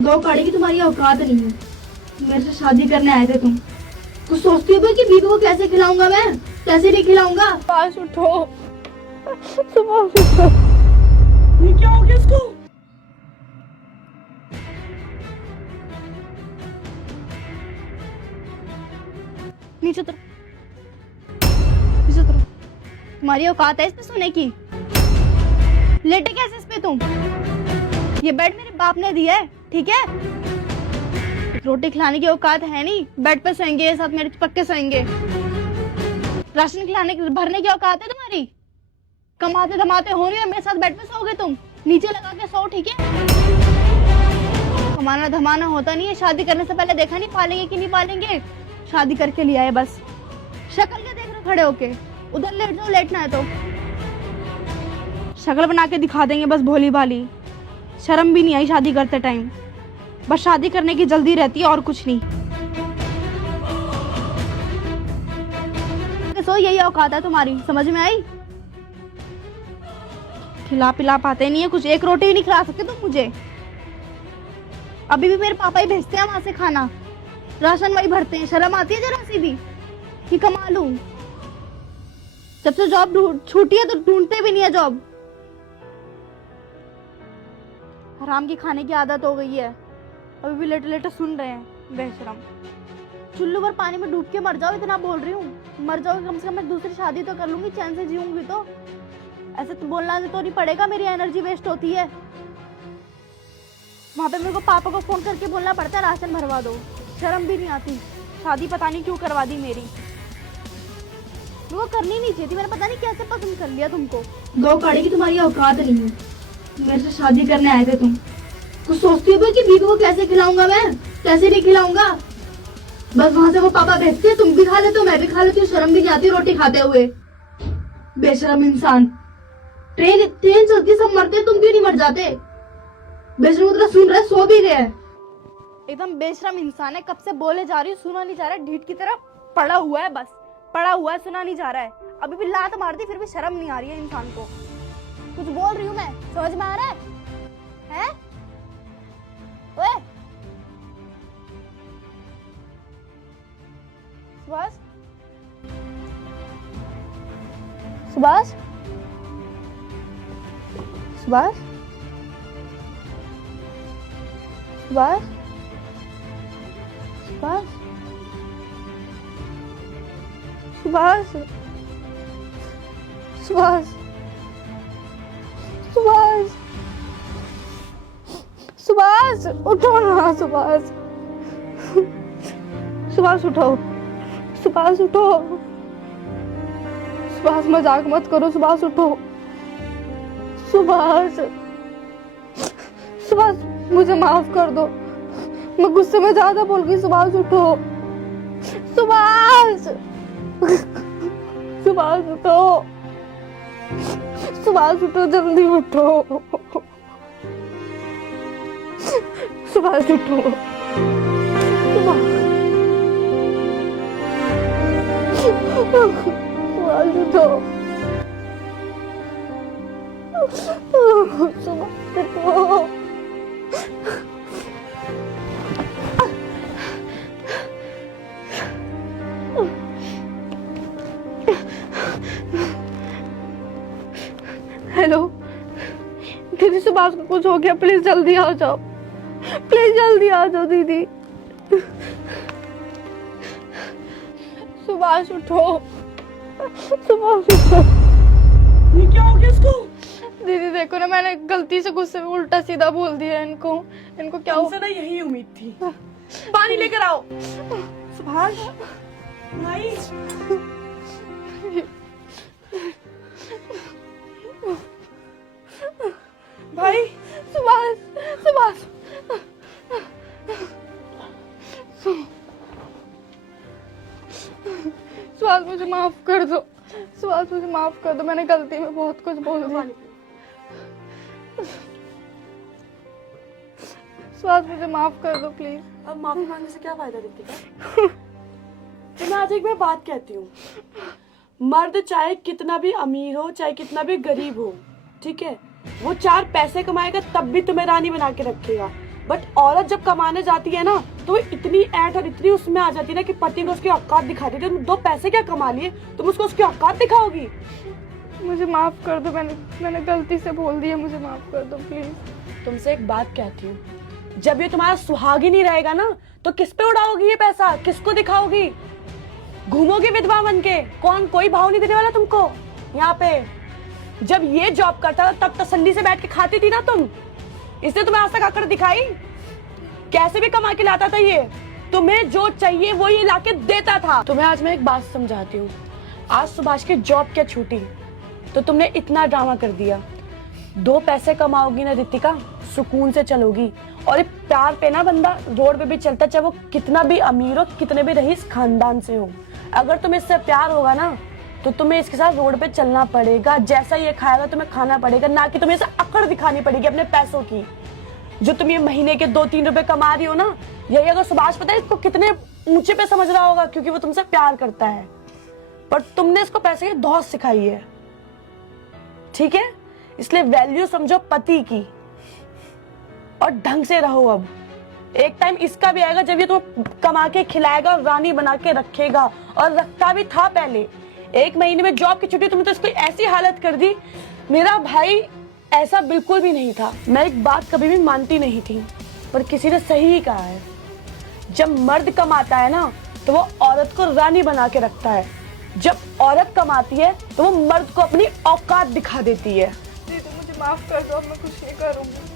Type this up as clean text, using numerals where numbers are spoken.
दो काढ़े की तुम्हारी औकात नहीं है। मेरे से शादी करने आए थे तुम। कुछ सोचती हो कि बीवी को कैसे खिलाऊंगा मैं, कैसे नहीं खिलाऊंगा। पास उठो, सुबह उठो। ये क्या हो गया इसको? नीचे उतरो, नीचे उतरो। तुम्हारी औकात है इस पे सोने की? लेटे कैसे इस पे तुम? ये बेड मेरे बाप ने दिया है, ठीक है? रोटी खिलाने की औकात है नहीं, बेड पे सोएंगे, साथ मेरे पक्के सोएंगे। राशन खिलाने भरने की औकात है तुम्हारी? कमाते धमाते हो रही हो, मेरे साथ बेड पे सोओगे तुम? नीचे लगा के सो, ठीक है? कमाना धमाना होता नहीं है। शादी करने से पहले देखा नहीं पालेंगे कि नहीं पालेंगे, शादी करके लिया है बस। शक्ल क्या देख रहे हो खड़े होके? उधर लेट जाओ, लेटना है तो। शक्ल बना के दिखा देंगे बस भोली भाली। शर्म भी नहीं आई शादी करते टाइम। बस शादी करने की जल्दी रहती है और कुछ नहीं। सो यही औकात है तुम्हारी, समझ में आई? खिला पिला पाते नहीं है कुछ, एक रोटी भी नहीं खिला सकते तुम मुझे। अभी भी मेरे पापा ही भेजते हैं वहां से खाना, राशन वही भरते हैं। शर्म आती है जरा सी भी कि कमा लूं? जब से जॉब छूटी है तो ढूंढते भी नहीं है जॉब। हराम की खाने की आदत हो गई है। अभी भी लेटे लेटे सुन रहे हैं बेशरम। चुल्लू भर पानी में डूब के मर जाओ, इतना बोल रही हूँ। मर जाओ कम से कम, मैं दूसरी शादी तो कर लूंगी, चैन से जीऊंगी। तो ऐसे तो बोलना तो नहीं पड़ेगा, मेरी एनर्जी वेस्ट होती है। वहां पे मेरे को पापा को फोन करके बोलना पड़ता है राशन भरवा दो। शर्म भी नहीं आती। शादी पता नहीं क्यों करवा दी मेरी। वो करनी नहीं चाहिए थी, मैंने पता नहीं कैसे पसंद कर लिया तुमको। दो काढ़े की तुम्हारी औकात नहीं है। मेरे से शादी करने आए थे तुम। कुछ सोचती हो कि बीवी को कैसे खिलाऊंगा मैं, कैसे नहीं खिलाऊंगा। बस वहां से वो पापा भेजते हैं, तुम भी खा लेते हो, मैं भी खा लेती हूँ। शर्म भी नहीं आती रोटी खाते हुए। बेशरम इंसान। ट्रेन ट्रेन चलती सब मरते, तुम क्यों नहीं मर जाते? बेशरम उधर सुन रहे, सो भी गए। एकदम बेशरम इंसान है। कब से बोले जा रही हूँ, सुना नहीं जा रहा है। ढीठ की तरह पड़ा हुआ है, बस पड़ा हुआ है, सुना नहीं जा रहा है। अभी भी लात मारती फिर भी शर्म नहीं आ रही है इंसान को। कुछ बोल रही हूँ मैं, समझ में आ रहा है? ओए सुभाष, सुभाष, सुभाष, सुभाष, सुभाष, सुभाष, सुभाष, सुभाष, उठो ना सुभाष। सुभाष उठो, सुभाष उठो। सुभाष मजाक मत करो, सुभाष उठो। सुभाष, सुभाष मुझे माफ कर दो, मैं गुस्से में ज्यादा बोल गई। सुभाष उठो, सुभाष, सुभाष उठो, सुभाष उठो, जल्दी उठो। सुभाष उठो, सुभाष उठो, सुभाष उठो। हेलो दीदी, सुभाष को कुछ हो गया, प्लीज जल्दी आ जाओ, प्लीज जल्दी आ जाओ दीदी। सुभाष उठो, सुभाष उठो। ये क्या हो गया इसको? दीदी देखो ना, मैंने गलती से गुस्से में उल्टा सीधा बोल दिया इनको। इनको क्या हो? तुमसे ना यही उम्मीद थी। पानी लेकर आओ। सुभाष भाई, भाई सुभाष, सुभाष, सुभाष मुझे माफ कर दो। सुभाष मुझे माफ कर दो, मैंने गलती में बहुत कुछ बोल दिया। सुभाष मुझे माफ कर दो प्लीज। अब माफी मांगने से क्या फायदा दीपिका? तो मैं आज एक मैं बात कहती हूँ, मर्द चाहे कितना भी अमीर हो, चाहे कितना भी गरीब हो, ठीक है, वो 4 पैसे कमाएगा तब भी तुम्हें रानी बना के रखेगा। बट औरत जब कमाने जाती है ना तो वो इतनी ऐठ और इतनी उसमें आ जाती है ना कि पति को उसकी औकात दिखा देती है। तुम 2 पैसे क्या कमा लिए, तुम उसको उसकी औकात दिखाओगी? मुझे माफ कर दो, मैंने गलती से बोल दिया, मुझे माफ कर दो प्लीज। तुमसे एक बात कहती हूँ, जब ये तुम्हारा सुहाग ही नहीं रहेगा ना तो किस पे उड़ाओगी ये पैसा, किसको दिखाओगी? घूमोगे विधवा बन के, कौन कोई भाव नहीं देने वाला तुमको यहाँ पे। जब ये जॉब करता था तब तसल्ली से बैठ के खाती थी ना तुम, इसने तुम्हें आज तक आकर दिखाई? कैसे भी कमा के लाता था ये, तुम्हें जो चाहिए वो ये लाके देता था। तुम्हें आज मैं एक बात समझाती हूँ, आज सुभाष की जॉब क्या छूटी तो तुमने इतना ड्रामा कर दिया। 2 पैसे कमाओगी ना रितिका, सुकून से चलोगी। और ये प्यार पे ना बंदा रोड पे भी चलता, चाहे वो कितना भी अमीर हो, कितने भी रईस खानदान से हो। अगर तुम्हें इससे प्यार होगा ना तो तुम्हें इसके साथ रोड पे चलना पड़ेगा, जैसा ये खाएगा तुम्हें खाना पड़ेगा, ना कि तुम्हें इसे अकड़ दिखानी पड़ेगी अपने पैसों की। जो तुम ये महीने के 2-3 रुपए कमा रही हो ना, यही अगर सुभाष पता है इसको कितने ऊंचे पे समझ रहा होगा, क्योंकि वो तुमसे प्यार करता है। पर तुमने इसको पैसे की धौस सिखाई है, ठीक है? इसलिए वैल्यू समझो पति की और ढंग से रहो। अब एक टाइम इसका भी आएगा जब ये तुम्हें कमा के खिलाएगा और रानी बना के रखेगा, और रखता भी था पहले। 1 महीने में जॉब की छुट्टी तुमने तो इसको ऐसी हालत कर दी। मेरा भाई ऐसा बिल्कुल भी नहीं था। मैं एक बात कभी भी मानती नहीं थी, पर किसी ने सही ही कहा है, जब मर्द कमाता है ना तो वो औरत को रानी बना के रखता है, जब औरत कमाती है तो वो मर्द को अपनी औकात दिखा देती है। दीदी मुझे माफ कर दो, अब मैं कुछ नहीं करूंगी।